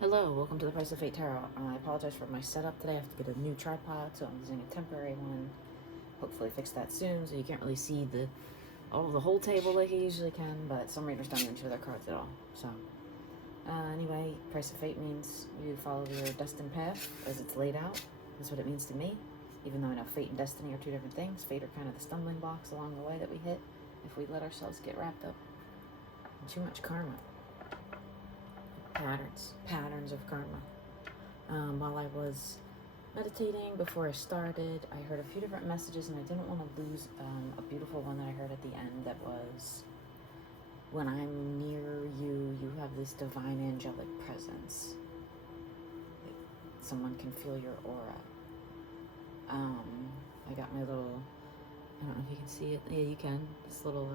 Hello, welcome to the Price of Fate Tarot. I apologize for my setup today. I have to get a new tripod, so I'm using a temporary one. Hopefully fix that soon, so you can't really see all of the whole table like you usually can, but some readers don't even show their cards at all. So, anyway, Price of Fate means you follow your destined path as it's laid out. That's what it means to me. Even though I know fate and destiny are two different things, fate are kind of the stumbling blocks along the way that we hit if we let ourselves get wrapped up in too much karma. Patterns of karma. While I was meditating before I started, I heard a few different messages, and I didn't want to lose a beautiful one that I heard at the end that was, when I'm near you, you have this divine angelic presence. Like, someone can feel your aura. I got my little, I don't know if you can see it. Yeah, you can. This little,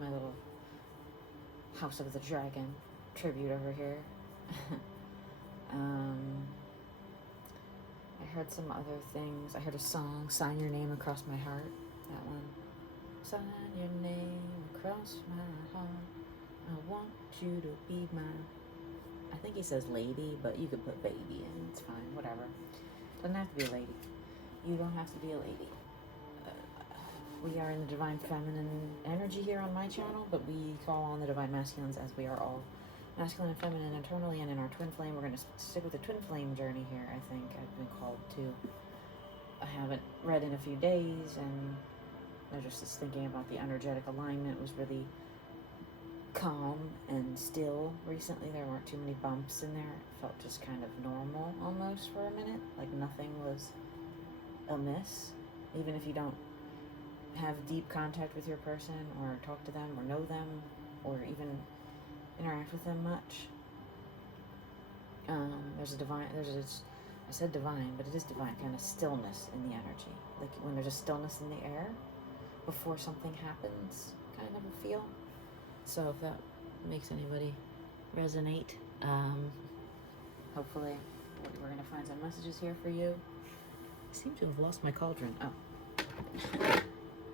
my little House of the Dragon tribute over here. I heard some other things. I heard a song, Sign Your Name Across My Heart. That one. Sign your name across my heart. I want you to be mine. I think he says lady, but you could put baby in. It's fine, whatever. Doesn't have to be a lady. You don't have to be a lady. We are in the divine feminine energy here on my channel, but we call on the divine masculines as we are all masculine and feminine internally, and in our twin flame. We're going to stick with the twin flame journey here. I think I've been called to. I haven't read in a few days, and I just thinking about the energetic alignment was really calm and still recently. There weren't too many bumps in there. It felt just kind of normal almost for a minute, like nothing was amiss. Even if you don't have deep contact with your person or talk to them or know them or even interact with them much. I said divine, but it is divine, kind of stillness in the energy. Like when there's a stillness in the air before something happens, kind of a feel. So if that makes anybody resonate, hopefully we're going to find some messages here for you. I seem to have lost my cauldron. Oh.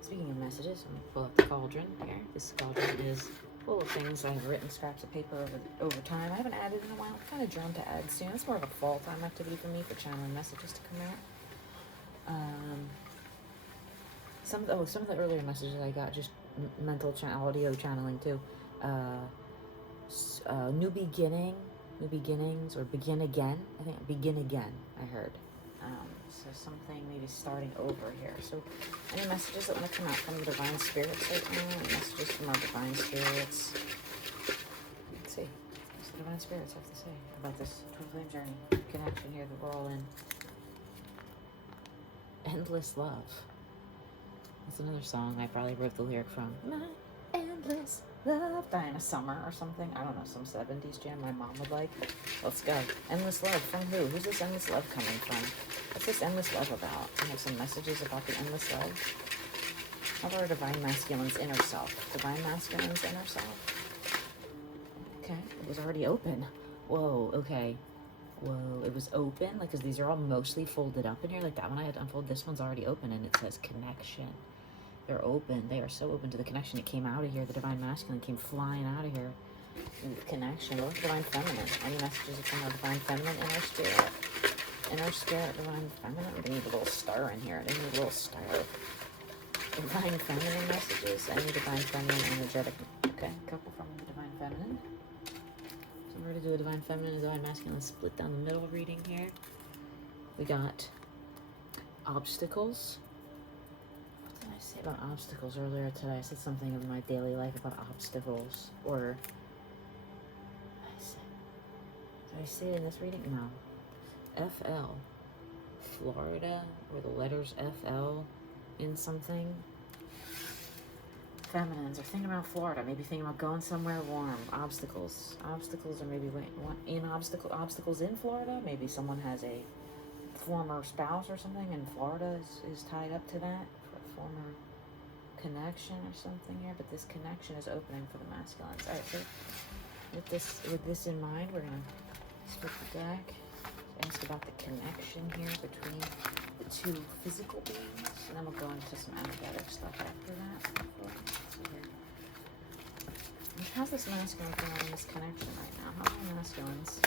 Speaking of messages, let me pull up the cauldron here. This cauldron is full of things I have written, scraps of paper over time. I haven't added in a while. I'm kind of drawn to add soon. It's more of a fall time activity for me, for channeling messages to come out. Some of the earlier messages I got, just mental audio channeling too. New beginnings, or begin again. I think begin again. I heard. So something maybe starting over here. So any messages that want to come out from the divine spirits right now? Any messages from our divine spirits? Let's see. What's the divine spirits have to say about this twin flame journey connection here that we're all in? Endless love. That's another song I probably wrote the lyric from. My endless love. Diana Summer or something. I don't know, some 70s jam my mom would like. Let's go. Endless love from who? Who's this endless love coming from? What's this endless love about? I have some messages about the endless love. How about our divine masculine's inner self? Divine masculine's inner self. Okay, it was already open. Whoa, okay. Whoa, it was open? Like, because these are all mostly folded up in here. Like that one I had to unfold. This one's already open, and it says connection. They're open. They are so open to the connection. It came out of here. The divine masculine came flying out of here. Connection. What was divine feminine? Any messages from our divine feminine inner spirit? Inner spirit, divine feminine. They need a little star in here. They need a little star. Divine feminine messages. Any divine feminine energetic. Okay, a couple from the divine feminine. So we're going to do a divine feminine and divine masculine split down the middle reading here. We got obstacles. What did I say about obstacles earlier today? I said something in my daily life about obstacles. Or did I say it in this reading? No. FL, Florida, or the letters FL in something. Feminines are thinking about Florida, maybe thinking about going somewhere warm. Obstacles, or maybe obstacles in Florida. Maybe someone has a former spouse or something, and Florida is tied up to that for a former connection or something here. But this connection is opening for the masculines. All right, so with this in mind, we're gonna split the deck. Ask about the connection here between the two physical beings, and then we'll go into some energetic stuff after that. How's this masculine feeling in this connection right now? How are the masculines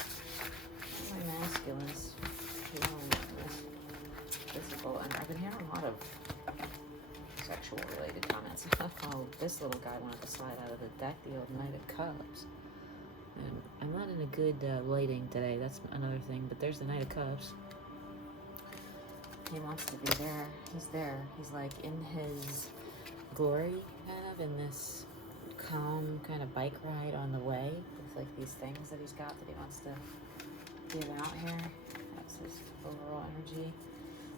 masculines feeling this physical, and I've been hearing a lot of sexual related comments. Oh, this little guy wanted to slide out of the deck, the old Knight of Cups. And I'm not in a good lighting today, that's another thing, but there's the Knight of Cups. He wants to be there. He's there. He's like in his glory, kind of, in this calm kind of bike ride on the way. With like these things that he's got that he wants to give out here. That's his overall energy.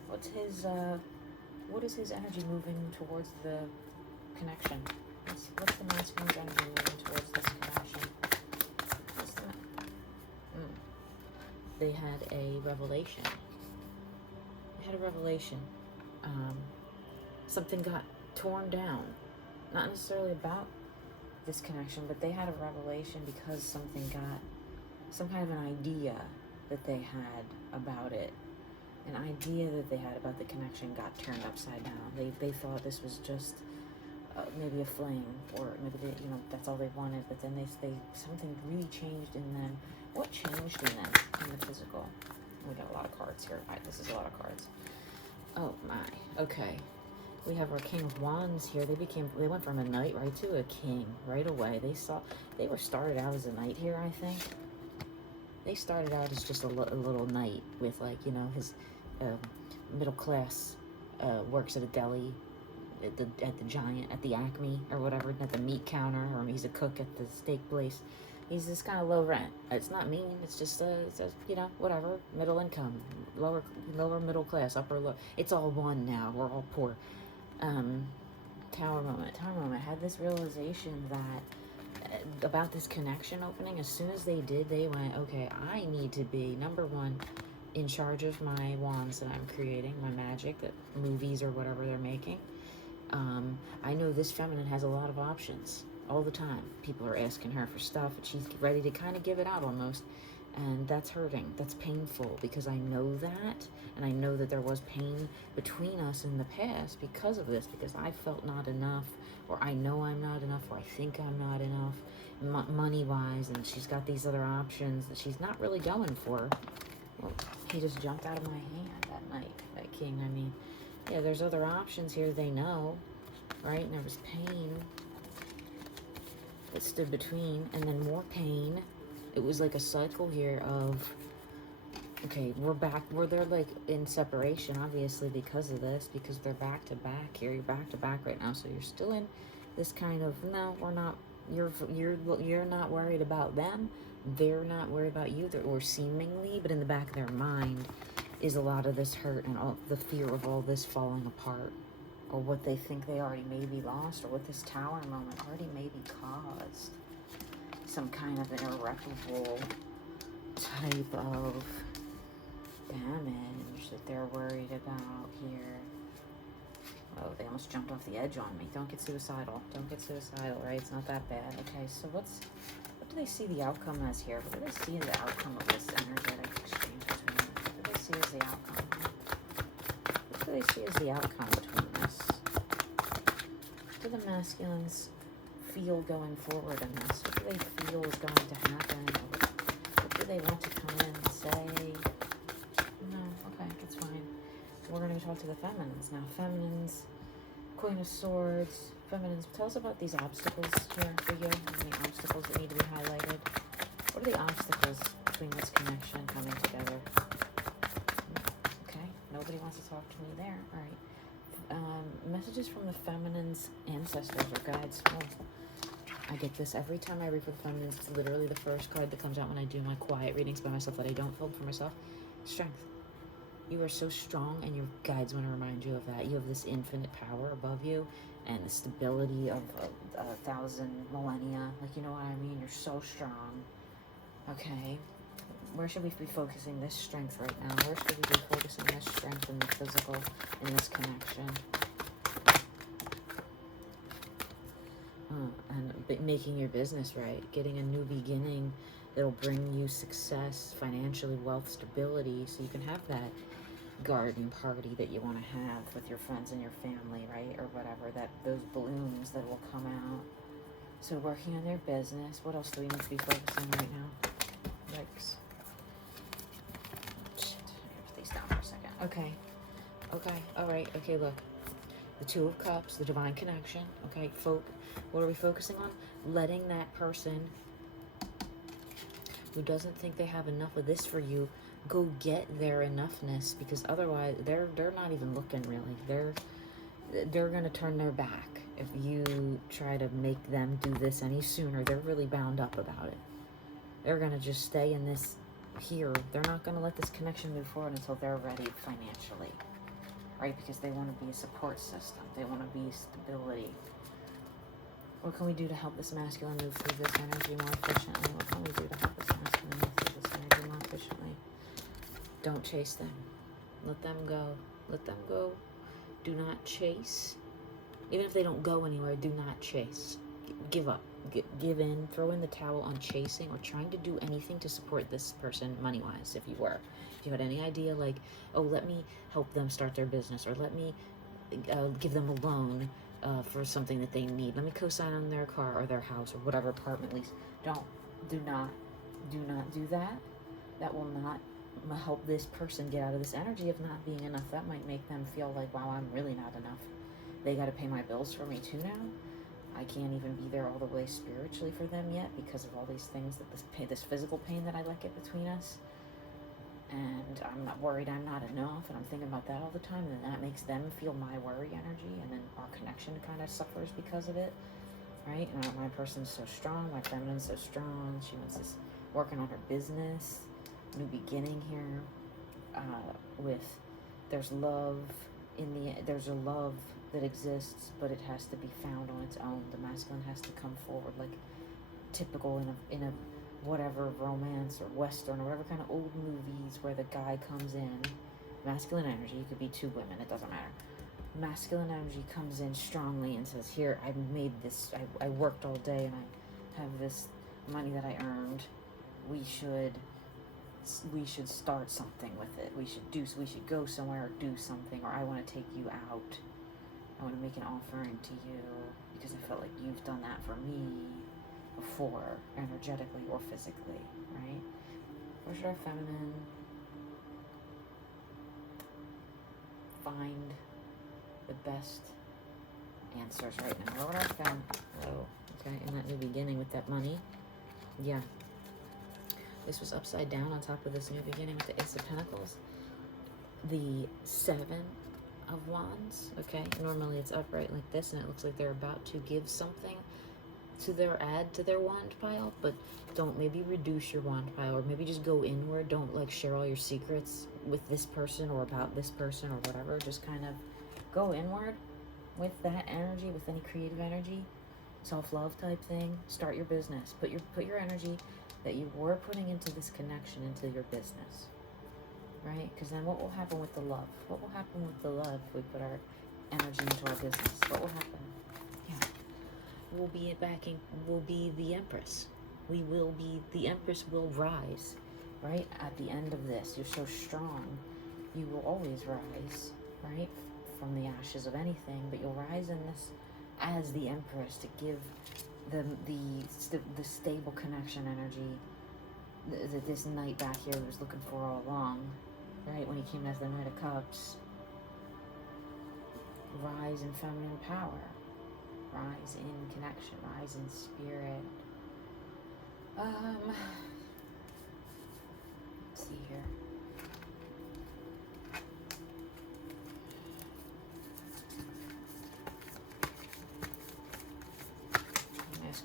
What is his energy moving towards the connection? What's the masculine's energy moving towards this connection? They had a revelation. Something got torn down. Not necessarily about this connection, but they had a revelation because something got, some kind of an idea that they had about it. An idea that they had about the connection got turned upside down. They thought this was just maybe a fling, or maybe they, that's all they wanted. But then they something really changed in them. What changed in them in the physical? We got a lot of cards here. This is a lot of cards. Oh my. Okay. We have our King of Wands here. They went from a knight right to a king right away. They were started out as a knight here, I think. They started out as just a little knight with, like, his middle class, works at a deli, at the Giant, at the Acme or whatever, at the meat counter, or he's a cook at the steak place. He's this kind of low rent. It's not mean. It's just whatever, middle income, lower middle class, upper low. It's all one now. We're all poor. Tower moment had this realization that about this connection opening. As soon as they did, they went, okay, I need to be, number one, in charge of my wands that I'm creating, my magic, that movies or whatever they're making. I know this feminine has a lot of options all the time. People are asking her for stuff, and she's ready to kind of give it out almost. And that's hurting. That's painful, because I know that, and I know that there was pain between us in the past because of this, because I felt not enough, or I know I'm not enough, or I think I'm not enough, money-wise, and she's got these other options that she's not really going for. Well, he just jumped out of my hand that night, that king. I mean, yeah, there's other options here, they know, right? And there was pain that stood between, and then more pain. It was like a cycle here of, okay, we're back, they're like in separation, obviously, because of this, because they're back to back here. You're back to back right now, so you're still in this kind of, no, we're not, you're not worried about them, they're not worried about you, or seemingly, but in the back of their mind is a lot of this hurt and all the fear of all this falling apart, or what they think they already maybe lost, or what this tower moment already maybe caused. Some kind of an irreparable type of damage that they're worried about here. Oh, they almost jumped off the edge on me. Don't get suicidal. Don't get suicidal, right? It's not that bad. Okay, so what do they see the outcome as here? What do they see as the outcome of this energetic exchange between them? What do they see as the outcome? What do they see as the outcome between this? What do the masculines feel going forward in this? What do they feel is going to happen? What do they want to come in and say? No, okay, that's fine. We're going to talk to the feminines now. Feminines, Queen of Swords, feminines, tell us about these obstacles here for you. Any obstacles that need to be highlighted? What are the obstacles between this connection coming together? Okay, nobody wants to talk to me there. All right. Messages from the feminine's ancestors or guides. Oh, I get this every time I read for the feminines. It's literally the first card that comes out when I do my quiet readings by myself that I don't film for myself. Strength. You are so strong, and your guides want to remind you of that. You have this infinite power above you, and the stability of 1,000 millennia. Like, you know what I mean? You're so strong. Okay. Where should we be focusing this strength right now? Where should we be focusing this strength in the physical, in this connection? And making your business right. Getting a new beginning that'll bring you success, financially, wealth, stability, so you can have that garden party that you want to have with your friends and your family, right? Or whatever, those blooms that will come out. So working on their business. What else do we need to be focusing right now? Yikes. Okay. Okay. All right. Okay, look. The Two of Cups, the divine connection. Okay, what are we focusing on? Letting that person who doesn't think they have enough of this for you go get their enoughness, because otherwise they're not even looking really. They're gonna turn their back if you try to make them do this any sooner. They're really bound up about it. They're gonna just stay in this here. They're not gonna let this connection move forward until they're ready financially, right? Because they want to be a support system. They want to be stability. What can we do to help this masculine move through this energy more efficiently? What can we do to help this masculine move through this energy more efficiently? Don't chase them. Let them go. Let them go. Do not chase. Even if they don't go anywhere, do not chase. Give up. Give in. Throw in the towel on chasing or trying to do anything to support this person money-wise, if you were. If you had any idea, like, oh, let me help them start their business, or let me give them a loan for something that they need. Let me co-sign on their car or their house or whatever, apartment lease. Do not do that. That will not help this person get out of this energy of not being enough. That might make them feel like, wow, I'm really not enough. They got to pay my bills for me too now. I can't even be there all the way spiritually for them yet because of all these things, that this physical pain that I let get between us. And I'm not worried I'm not enough, and I'm thinking about that all the time, and that makes them feel my worry energy, and then our connection kind of suffers because of it, right? And my person's so strong, my feminine's so strong, she wants this, working on her business, new beginning here, there's love there's a love that exists, but it has to be found on its own. The masculine has to come forward, like typical in a whatever romance or western or whatever kind of old movies where the guy comes in, masculine energy, it could be two women, it doesn't matter. Masculine energy comes in strongly and says, here, I made this, I worked all day and I have this money that I earned. We should start something with it. We should go somewhere or do something, or I want to take you out. I want to make an offering to you because I felt like you've done that for me before, energetically or physically, right? Where should our feminine find the best answers right now? Where would our feminine, okay, in that new beginning with that money, yeah. This was upside down on top of this new beginning with the Ace of Pentacles. The Seven of Wands, okay? Normally it's upright like this, and it looks like they're about to give something add to their wand pile, but don't maybe reduce your wand pile, or maybe just go inward. Don't like share all your secrets with this person or about this person or whatever. Just kind of go inward with that energy, with any creative energy, self-love type thing. Start your business. Put your energy that you were putting into this connection into your business, right? Because then what will happen with the love? What will happen with the love if we put our energy into our business? What will happen? Yeah. We'll be the Empress. The Empress will rise, right? At the end of this, you're so strong. You will always rise, right? From the ashes of anything, but you'll rise in this as the Empress to give the stable connection energy that this knight back here was looking for all along, right? When he came as the Knight of Cups. Rise in feminine power. Rise in connection. Rise in spirit. Let's see here.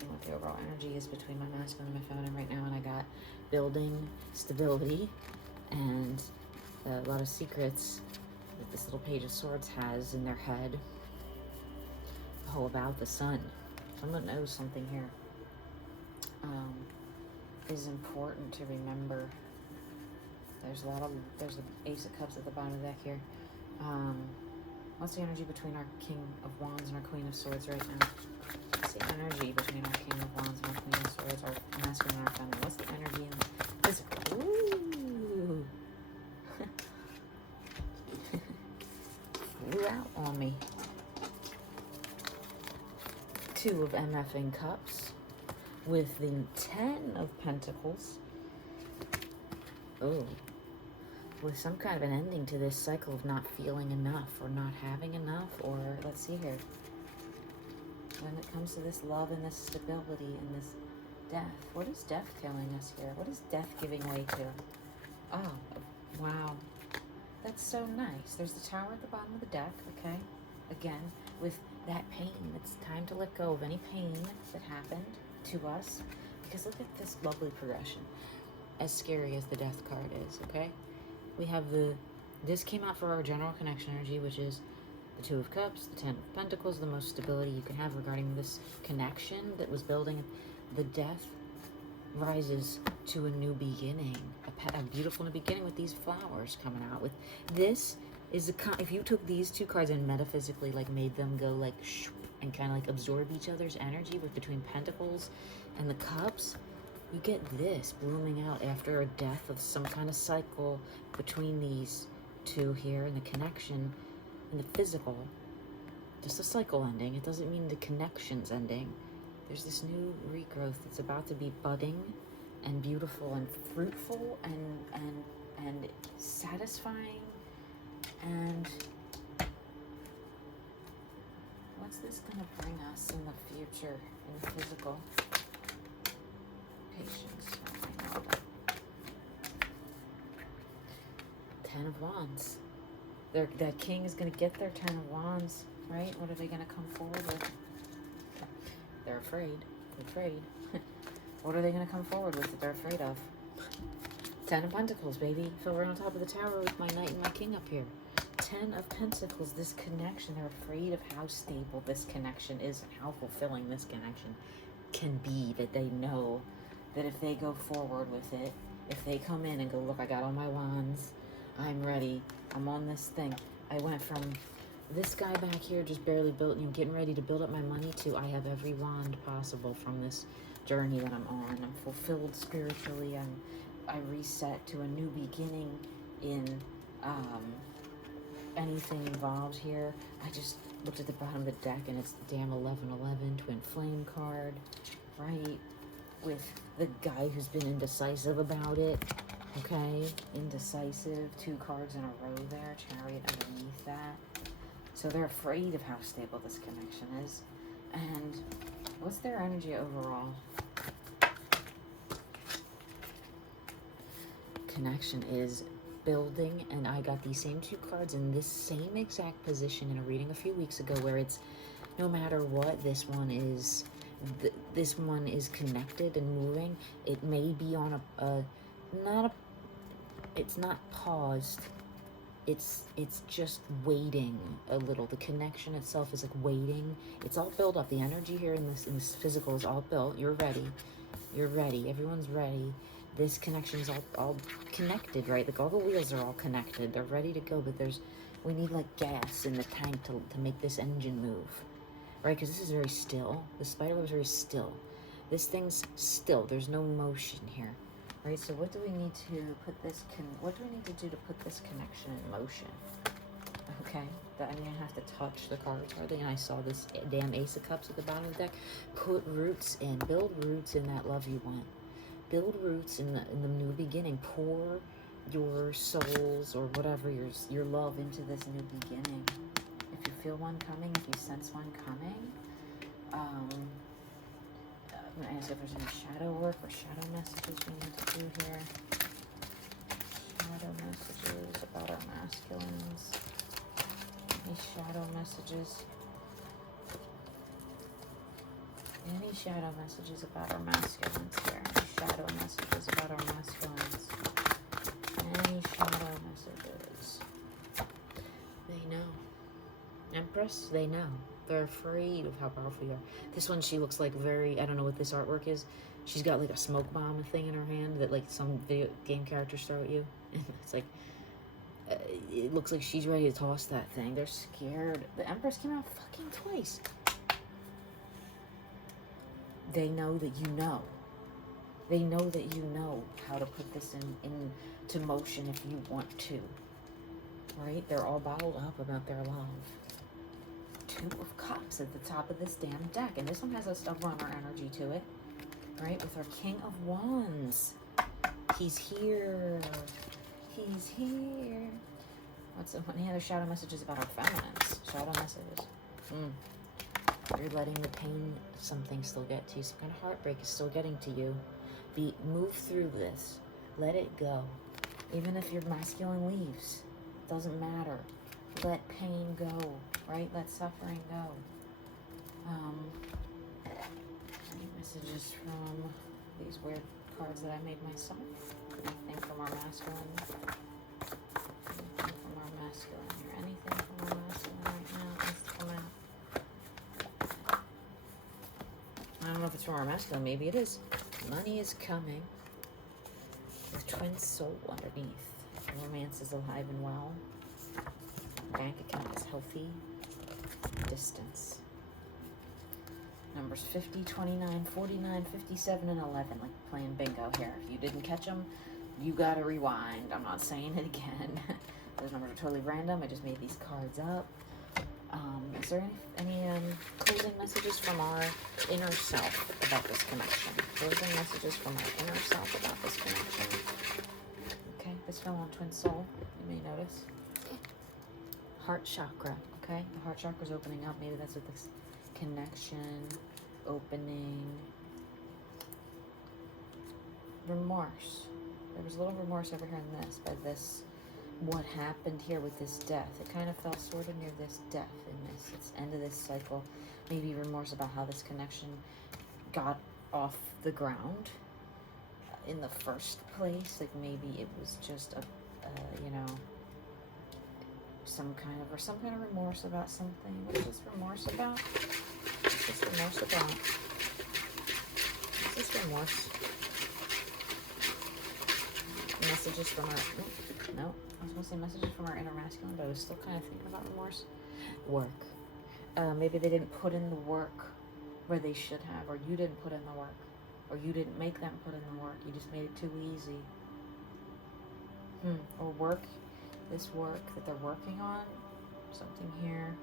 What the overall energy is between my masculine and my feminine right now, and I got building, stability, and a lot of secrets that this little Page of Swords has in their head. Oh, about the sun. Someone knows something here is important to remember. There's the Ace of Cups at the bottom of the deck here. What's the energy between our King of Wands and our Queen of Swords right now? What's the energy between our King of Wands and our Queen of Swords, our masculine and our feminine? What's the energy in the physical? Ooh. Flew out on me. Two of MFing Cups with the 10 of Pentacles. Oh. with some kind of an ending to this cycle of not feeling enough or not having enough, or let's see here. When it comes to this love and this stability and this death, what is death telling us here? What is death giving way to? Oh, wow. That's so nice. There's the Tower at the bottom of the deck, okay? Again, with that pain, it's time to let go of any pain that happened to us. Because look at this lovely progression. As scary as the death card is, okay? We have this came out for our general connection energy, which is the Two of Cups, the Ten of Pentacles, the most stability you can have regarding this connection that was building. The death rises to a new beginning, a beautiful new beginning with these flowers coming out. With this is if you took these two cards and metaphysically like made them go like shoo, and kind of like absorb each other's energy with between Pentacles and the Cups, you get this blooming out after a death of some kind of cycle between these two here, and the connection and the physical. Just a cycle ending. It doesn't mean the connection's ending. There's this new regrowth that's about to be budding and beautiful and fruitful and satisfying. And what's this going to bring us in the future, in the physical? Patience. I know that. Ten of Wands. That king is going to get their Ten of Wands, right? What are they going to come forward with? They're afraid. They're afraid. What are they going to come forward with that they're afraid of? Ten of Pentacles, baby. Feel right on top of the tower with my knight and my king up here. Ten of Pentacles, this connection. They're afraid of how stable this connection is and how fulfilling this connection can be. That they know that if they go forward with it, if they come in and go, look, I got all my wands, I'm ready, I'm on this thing. I went from this guy back here just barely built, getting ready to build up my money, to I have every wand possible from this journey that I'm on. I'm fulfilled spiritually. I reset to a new beginning in anything involved here. I just looked at the bottom of the deck and it's the damn 1111 twin flame card, right? With the guy who's been indecisive about it, okay? Indecisive, 2 cards in a row there, Chariot underneath that. So they're afraid of how stable this connection is. And what's their energy overall? Connection is building, and I got these same 2 cards in this same exact position in a reading a few weeks ago, where it's no matter what, this one is connected and moving. It may be on it's not paused. It's just waiting a little. The connection itself is like waiting. It's all built up. The energy here in this physical is all built. You're ready. You're ready. Everyone's ready. This connection is all connected, right? Like all the wheels are all connected. They're ready to go, but we need like gas in the tank to make this engine move, right? Because this is very still. The spider web is very still. This thing's still. There's no motion here, right? So what do we need to put this? What do we need to do to put this connection in motion? Okay, I'm gonna have to touch the cards hardly, and I saw this damn Ace of Cups at the bottom of the deck. Put roots in. Build roots in that love you want. Build roots in the new beginning. Pour your souls or whatever, your love into this new beginning. If you feel one coming, if you sense one coming, I'm going to ask if there's any shadow work or shadow messages we need to do here. Shadow messages about our masculines. Any shadow messages? Any shadow messages about our masculines here? Shadow messages about our masculines. Any shadow messages? They know. Empress, they know. They're afraid of how powerful you are. This one, she looks like very, I don't know what this artwork is. She's got like a smoke bomb thing in her hand that like some video game characters throw at you. And it's like, it looks like she's ready to toss that thing. They're scared. The Empress came out fucking twice. They know that you know. They know that you know how to put this into motion if you want to. Right? They're all bottled up about their love. 2 of Cups at the top of this damn deck. And this one has a stubborner energy to it. Right? With our King of Wands. He's here. He's here. any other shadow messages about our feminines? Shadow messages. You're letting the pain of something still get to you. Some kind of heartbreak is still getting to you. Move through this. Let it go. Even if your masculine leaves, it doesn't matter. Let pain go, right? Let suffering go. Any messages from these weird cards that I made myself? Anything from our masculine? Anything from our masculine here? Anything from our masculine right now? Needs to come out. I don't know if it's from our masculine. Maybe it is. Money is coming. The twin soul underneath. Romance is alive and well. Bank account is healthy. Distance. Numbers 50, 29, 49, 57, and 11. Like playing bingo here. If you didn't catch them, you gotta rewind. I'm not saying it again. Those numbers are totally random. I just made these cards up. Is there any closing messages from our inner self about this connection? Closing messages from our inner self about this connection. Okay, this fell on twin soul. You may notice. Heart chakra. Okay, the heart chakra is opening up. Maybe that's what this connection, opening, remorse. There was a little remorse over here in this, by this, what happened here with this death. It kind of fell sort of near this death in this. It's end of this cycle. Maybe remorse about how this connection got off the ground in the first place. Like maybe it was just a you know, some kind of remorse about something. What is this remorse about? What's this remorse about? What's this remorse? Messages from our... No, I was going to say messages from our inner masculine, but I was still kind of thinking about remorse. Work. Maybe they didn't put in the work where they should have, or you didn't put in the work, or you didn't make them put in the work. You just made it too easy. Or work. This work that they're working on. Something here.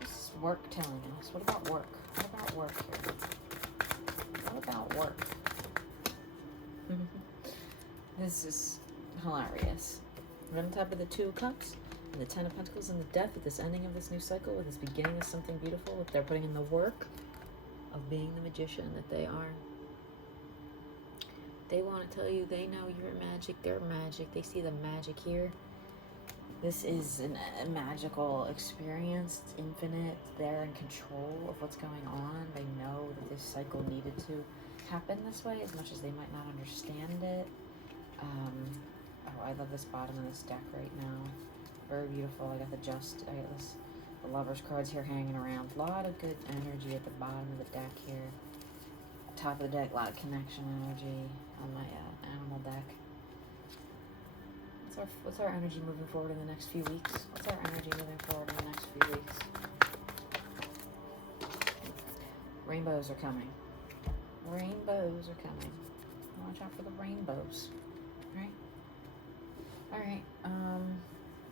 This is work telling us. What about work? What about work here? What about work? This is hilarious. Right on top of the Two of Cups and the Ten of Pentacles and the Death at this ending of this new cycle, with this beginning of something beautiful, if they're putting in the work of being the magician that they are. They want to tell you they know you're magic, they're magic. They see the magic here. This is a magical experience. It's infinite. They're in control of what's going on. They know that this cycle needed to happen this way, as much as they might not understand it. Oh, I love this bottom of this deck right now. Very beautiful. I got the Lovers cards here hanging around. A lot of good energy at the bottom of the deck here. Top of the deck, a lot of connection energy on my animal deck. What's our energy moving forward in the next few weeks? What's our energy moving forward in the next few weeks? Rainbows are coming. Rainbows are coming. Watch out for the rainbows. Right? Alright.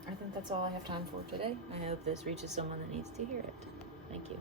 I think that's all I have time for today. I hope this reaches someone that needs to hear it. Thank you.